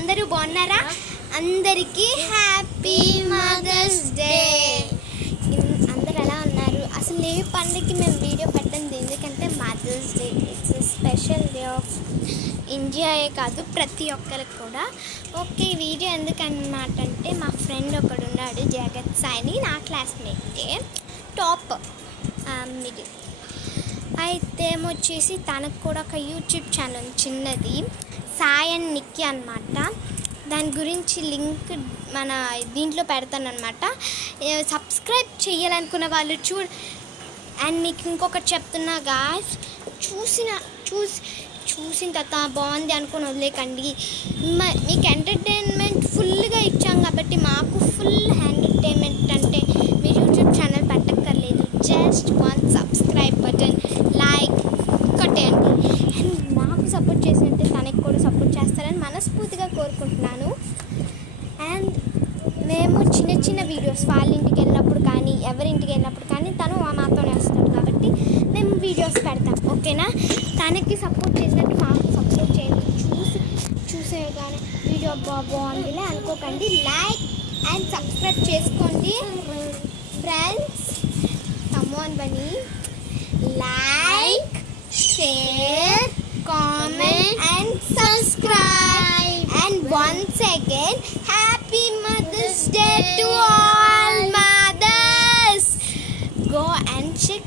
అందరూ బాగున్నారా? అందరికీ హ్యాపీ మదర్స్ డే. అందరు ఎలా ఉన్నారు? అసలు ఏ పండుగకి మేము వీడియో పెట్టండి, ఎందుకంటే mother's day it's special day of ఇండియాయే కాదు ప్రతి ఒక్కరికి కూడా. ఓకే, వీడియో ఎందుకన్నమాట అంటే మా ఫ్రెండ్ ఒకడు ఉన్నాడు జగత్ సాయిని, నా క్లాస్మేటే, టాప్ మిడిల్. అయితే వచ్చేసి తనకు కూడా ఒక యూట్యూబ్ ఛానల్ చిన్నది, సాయి అండ్ నిక్కీ అనమాట. దాని గురించి లింక్ మన దీంట్లో పెడతానమాట. సబ్స్క్రైబ్ చేయాలనుకున్న వాళ్ళు అండ్ మీకు ఇంకొకటి చెప్తున్నా గాయ్స్, చూసిన తర్వాత బాగుంది అనుకుని వదిలేకండి. మీకు ఎంటర్టైన్మెంట్ ఫుల్గా ఇచ్చాం కాబట్టి మాకు ఫుల్ ఎంటర్టైన్మెంట్ అంటే మీరు యూట్యూబ్ ఛానల్ పెట్టక్కర్లేదు, just one subscribe button, like కొట్టండి. అండ్ నాకు సపోర్ట్ చేసినట్టే తనకి కూడా సపోర్ట్ చేస్తారని మనస్ఫూర్తిగా కోరుకుంటున్నాను. అండ్ మేము చిన్న చిన్న వీడియోస్ వాళ్ళ ఇంటికి వెళ్ళినప్పుడు కానీ ఎవరింటికి వెళ్ళినప్పుడు కానీ తను మాతోనే వస్తాడు కాబట్టి మేము వీడియోస్ పెడతాం, ఓకేనా? తనకి సపోర్ట్ చేసినట్టు మాకు సపోర్ట్ చేయండి. చూసే కానీ వీడియో బాగుందిలే అనుకోకండి, లైక్ అండ్ సబ్స్క్రైబ్ చేసుకోండి friends. Come on Bunny, like, share, comment and subscribe. And once again, happy Mother's Day to all mothers. Go and check